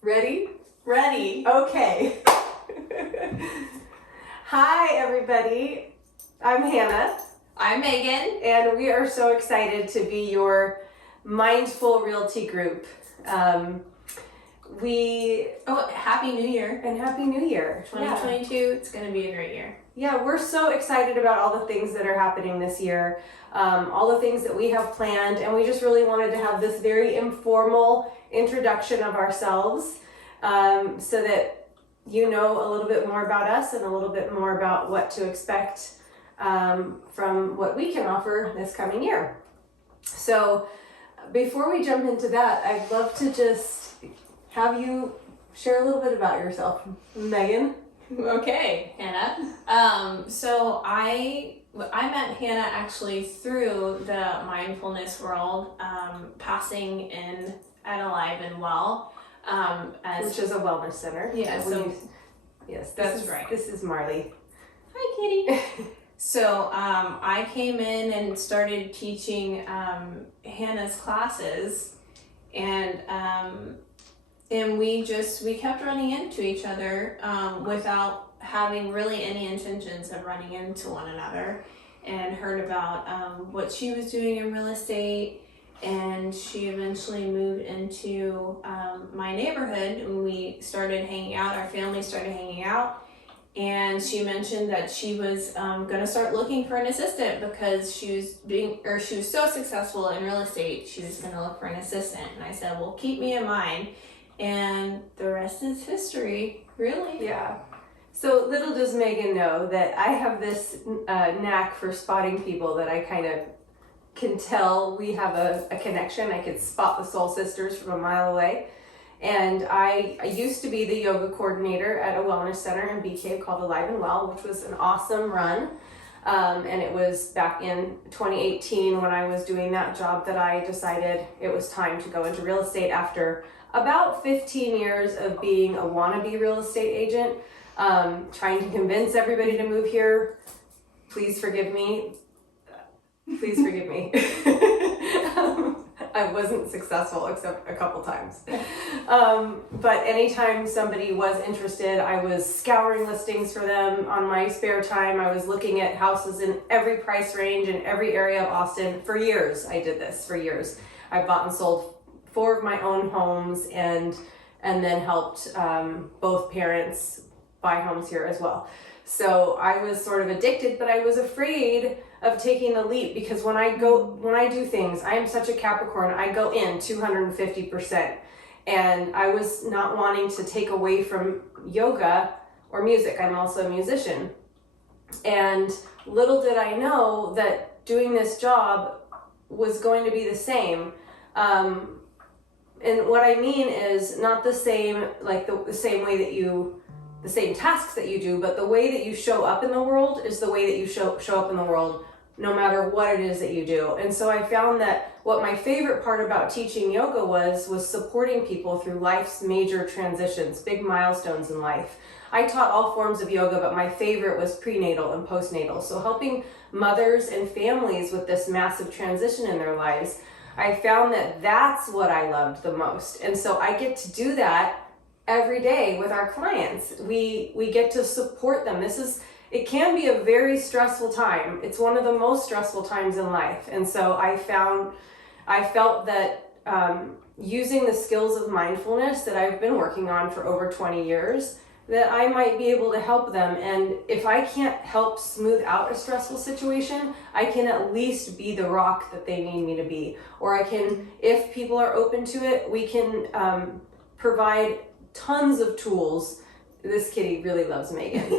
Ready? Ready. Okay. Hi, everybody. I'm Hannah, I'm Megan. and we are so excited to be your mindful realty group. Happy New Year. And Happy New Year. 2022, it's going to be a great year. Yeah, we're so excited about all the things that are happening this year, all the things that we have planned, and we just really wanted to have this very informal introduction of ourselves so that you know a little bit more about us and a little bit more about what to expect from what we can offer this coming year. So before we jump into that, I'd love to just have you share a little bit about yourself, Megan. Okay, Hannah. So I met Hannah actually through the mindfulness world, passing in at Alive and Well. Which is a wellness center. Yeah, yes, that's right. This is Marley. Hi, Kitty. So I came in and started teaching Hannah's classes, and we kept running into each other without having really any intentions of running into one another, and heard about what she was doing in real estate. And she eventually moved into my neighborhood, and we started hanging out. Our family started hanging out, and she mentioned that she was going to start looking for an assistant because she was so successful in real estate. She was going to look for an assistant, and I said, "Well, keep me in mind." And the rest is history, really. Yeah. So little does Megan know that I have this knack for spotting people that I kind of can tell we have a connection. I could spot the soul sisters from a mile away. And I used to be the yoga coordinator at a wellness center in BK called Alive and Well, which was an awesome run. And it was back in 2018 when I was doing that job that I decided it was time to go into real estate after about 15 years of being a wannabe real estate agent, trying to convince everybody to move here. Please forgive me. Please forgive me. I wasn't successful except a couple times. But anytime somebody was interested, I was scouring listings for them on my spare time. I was looking at houses in every price range in every area of Austin. For years, I did this for years. I bought and sold 4 of my own homes and then helped both parents buy homes here as well. So I was sort of addicted, but I was afraid of taking the leap because when I do things, I am such a Capricorn, I go in 250%. And I was not wanting to take away from yoga or music. I'm also a musician. And little did I know that doing this job was going to be the same. And what I mean is not the same, like the same way that the same tasks that you do, but the way that you show up in the world is the way that you show up in the world, no matter what it is that you do. And so I found that what my favorite part about teaching yoga was supporting people through life's major transitions, big milestones in life. I taught all forms of yoga, but my favorite was prenatal and postnatal. So helping mothers and families with this massive transition in their lives, I found that that's what I loved the most. And so I get to do that every day with our clients. We get to support them. It can be a very stressful time. It's one of the most stressful times in life. And so I felt that using the skills of mindfulness that I've been working on for over 20 years, that I might be able to help them. And if I can't help smooth out a stressful situation, I can at least be the rock that they need me to be. Or I can, if people are open to it, we can provide tons of tools. This kitty really loves Megan.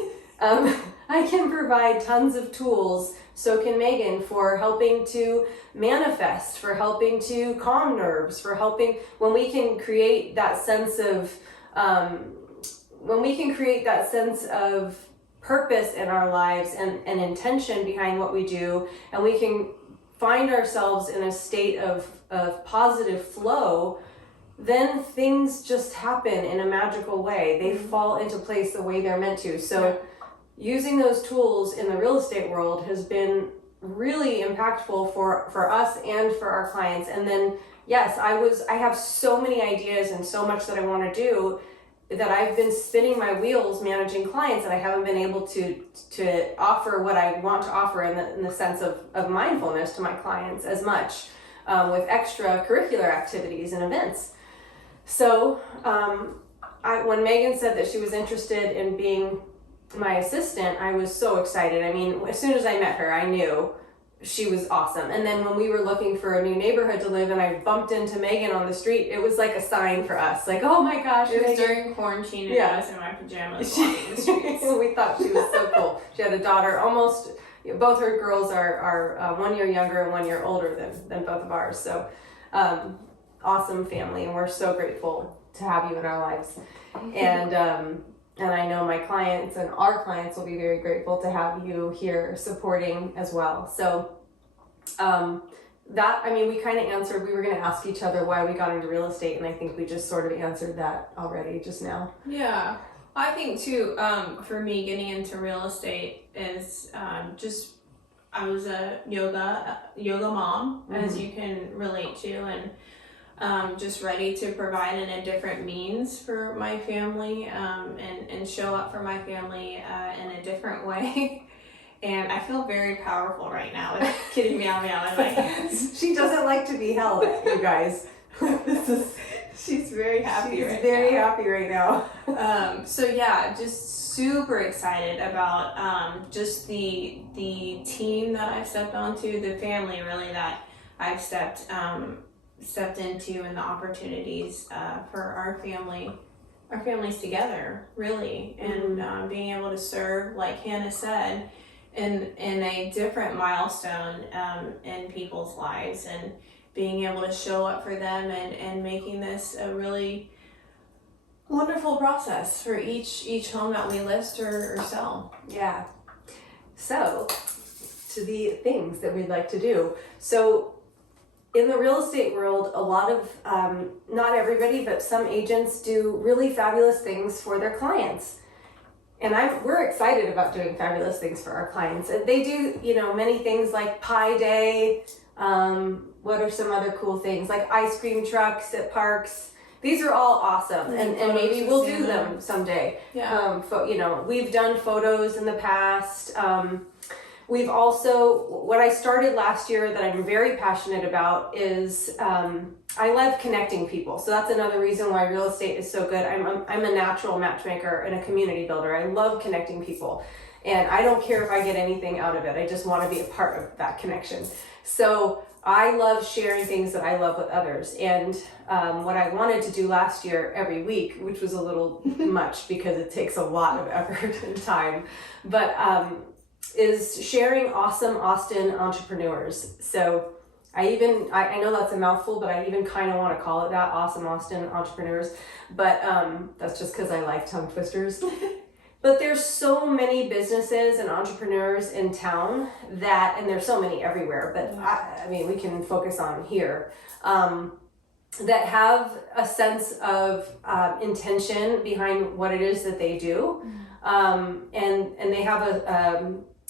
I can provide tons of tools, so can Megan, for helping to manifest, for helping to calm nerves, for helping when we can create that sense of purpose in our lives and intention behind what we do, and we can find ourselves in a state of positive flow, then things just happen in a magical way. They fall into place the way they're meant to. So using those tools in the real estate world has been really impactful for us and for our clients. And then yes, I have so many ideas and so much that I want to do that I've been spinning my wheels managing clients, and I haven't been able to offer what I want to offer in the sense of mindfulness to my clients as much, with extracurricular activities and events. So when Meagan said that she was interested in being my assistant, I was so excited. I mean, as soon as I met her, I knew she was awesome. And then when we were looking for a new neighborhood to live in, I bumped into Meagan on the street. It was like a sign for us. Like, oh my gosh. It was Meagan. during quarantine and I was in my pajamas walking the streets. We thought she was so cool. She had a daughter, almost, both her girls are 1 year younger and 1 year older than both of ours. So awesome family, and we're so grateful to have you in our lives. And I know my clients and our clients will be very grateful to have you here supporting as well. So we kind of answered, we were going to ask each other why we got into real estate, and I think we just sort of answered that already just now. Yeah. I think too, for me, getting into real estate is I was a yoga mom, as you can relate to, and just ready to provide in a different means for my family, and show up for my family in a different way. And I feel very powerful right now with getting meow of my hands. She doesn't like to be held, you guys. She's very happy She's right very now. happy right now. So yeah, just super excited about just the team that I've stepped onto, the family really that I've stepped into, and the opportunities for our families together, really, and being able to serve, like Hannah said, in a different milestone in people's lives, and being able to show up for them, and making this a really wonderful process for each home that we list or sell. Yeah. So, to the things that we'd like to do. So, in the real estate world, a lot of, not everybody, but some agents do really fabulous things for their clients. And we're excited about doing fabulous things for our clients. And they do, many things like Pie Day. What are some other cool things? Like ice cream trucks at parks. These are all awesome. And maybe we'll do them someday. Yeah. We've done photos in the past. We've also, what I started last year that I'm very passionate about is I love connecting people. So that's another reason why real estate is so good. I'm a natural matchmaker and a community builder. I love connecting people. And I don't care if I get anything out of it. I just want to be a part of that connection. So I love sharing things that I love with others. And what I wanted to do last year every week, which was a little much because it takes a lot of effort and time, but is sharing awesome Austin entrepreneurs. So I know that's a mouthful, but I even kind of want to call it that, awesome Austin entrepreneurs. But that's just because I like tongue twisters. But there's so many businesses and entrepreneurs in town and there's so many everywhere, but we can focus on here, that have a sense of intention behind what it is that they do. And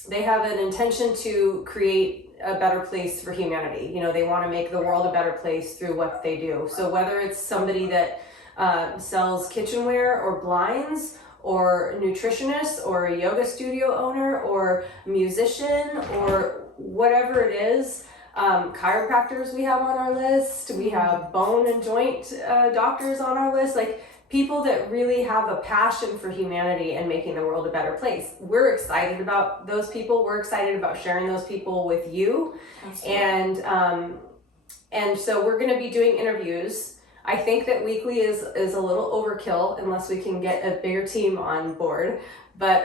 they have an intention to create a better place for humanity. They want to make the world a better place through what they do. So whether it's somebody that sells kitchenware or blinds, or nutritionist, or a yoga studio owner, or musician, or whatever it is, chiropractors we have on our list, we have bone and joint doctors on our list, like people that really have a passion for humanity and making the world a better place. We're excited about those people. We're excited about sharing those people with you. Absolutely. And so we're going to be doing interviews. I think that weekly is a little overkill unless we can get a bigger team on board, but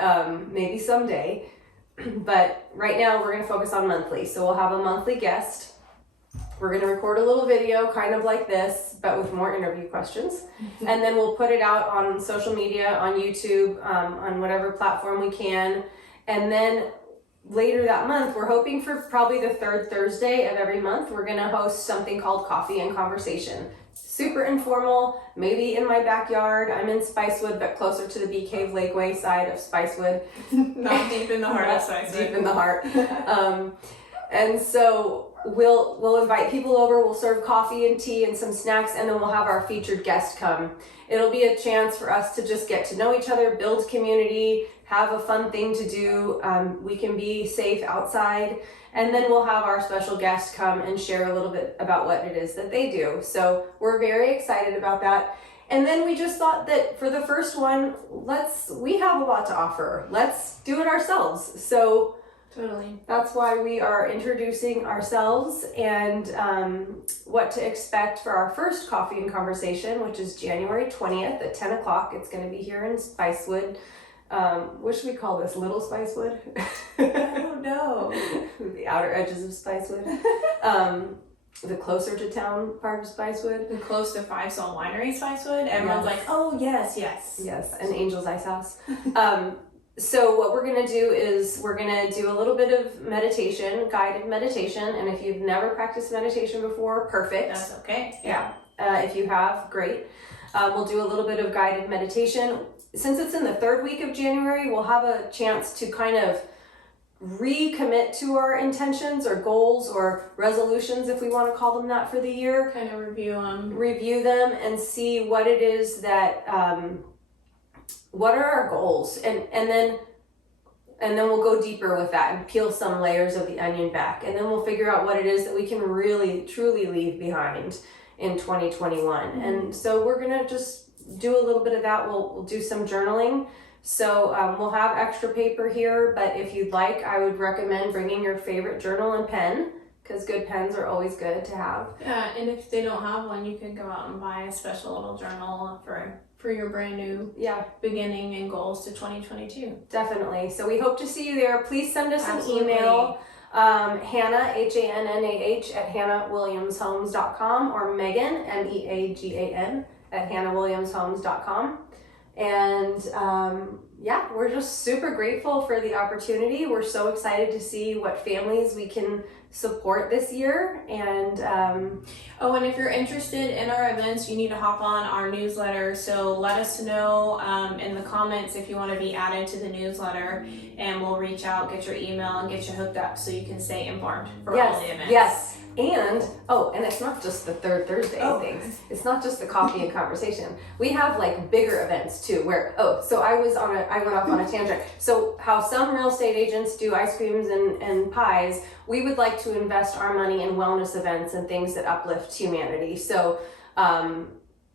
maybe someday. But right now we're going to focus on monthly. So we'll have a monthly guest. We're going to record a little video kind of like this, but with more interview questions. And then we'll put it out on social media, on YouTube, on whatever platform we can. And then later that month, we're hoping for probably the third Thursday of every month, we're going to host something called Coffee and Conversation. Super informal, maybe in my backyard. I'm in Spicewood, but closer to the Bee Cave Lakeway side of Spicewood. Not deep in the heart of Spicewood. Deep in the heart. And so we'll invite people over, we'll serve coffee and tea and some snacks, and then we'll have our featured guest come. It'll be a chance for us to just get to know each other, build community, have a fun thing to do. We can be safe outside, and then we'll have our special guest come and share a little bit about what it is that they do. So we're very excited about that. And then we just thought that for the first one, we have a lot to offer. Let's do it ourselves. So Totally. that's why we are introducing ourselves and what to expect for our first coffee and conversation, which is January 20th at 10 o'clock. It's going to be here in Spicewood. What should we call this? Little Spicewood? I don't know. The outer edges of Spicewood. The closer to town part of Spicewood. The close to Five Soul Winery, Spicewood. Everyone's like, oh, yes. Yes, an Angel's Ice House. So what we're going to do is we're going to do a little bit of meditation, guided meditation. And if you've never practiced meditation before, perfect. That's okay. Yeah. If you have, great. We'll do a little bit of guided meditation. Since it's in the third week of January, we'll have a chance to kind of recommit to our intentions or goals or resolutions, if we want to call them that, for the year. Kind of Review them and see what it is that, what are our goals? And then we'll go deeper with that and peel some layers of the onion back. And then we'll figure out what it is that we can really, truly leave behind in 2021. Mm-hmm. And so we're going to just do a little bit of that. We'll do some journaling. So we'll have extra paper here, but if you'd like, I would recommend bringing your favorite journal and pen, because good pens are always good to have. Yeah, and if they don't have one, you could go out and buy a special little journal for your brand new beginning and goals to 2022. Definitely. So we hope to see you there. Please send us Absolutely. an email. Hannah, Hannah, at hannahwilliamshomes.com, or Meagan, Meagan, at hannahwilliamshomes.com. And we're just super grateful for the opportunity. We're so excited to see what families we can support this year. And and if you're interested in our events, you need to hop on our newsletter. So let us know in the comments if you want to be added to the newsletter, and we'll reach out, get your email, and get you hooked up so you can stay informed for all the events. Yes. And it's not just the third Thursday things. It's not just the coffee and conversation. We have like bigger events too where, so I went off on a tangent. So how some real estate agents do ice creams and pies, we would like to invest our money in wellness events and things that uplift humanity. So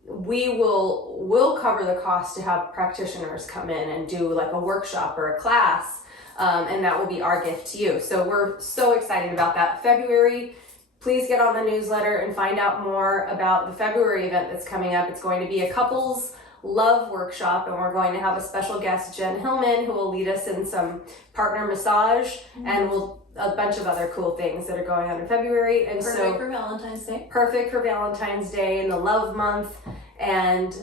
we'll cover the cost to have practitioners come in and do like a workshop or a class. And that will be our gift to you. So we're so excited about that. February, please get on the newsletter and find out more about the February event that's coming up. It's going to be a couples love workshop, and we're going to have a special guest, Jen Hillman, who will lead us in some partner massage, and a bunch of other cool things that are going on in February. And perfect for Valentine's Day. Perfect for Valentine's Day and the love month, and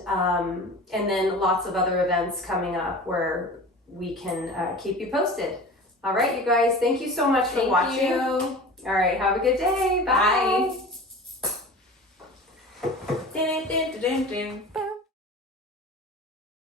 then lots of other events coming up where we can keep you posted. All right, you guys, thank you so much for watching. Thank you. All right, have a good day. Bye. Bye.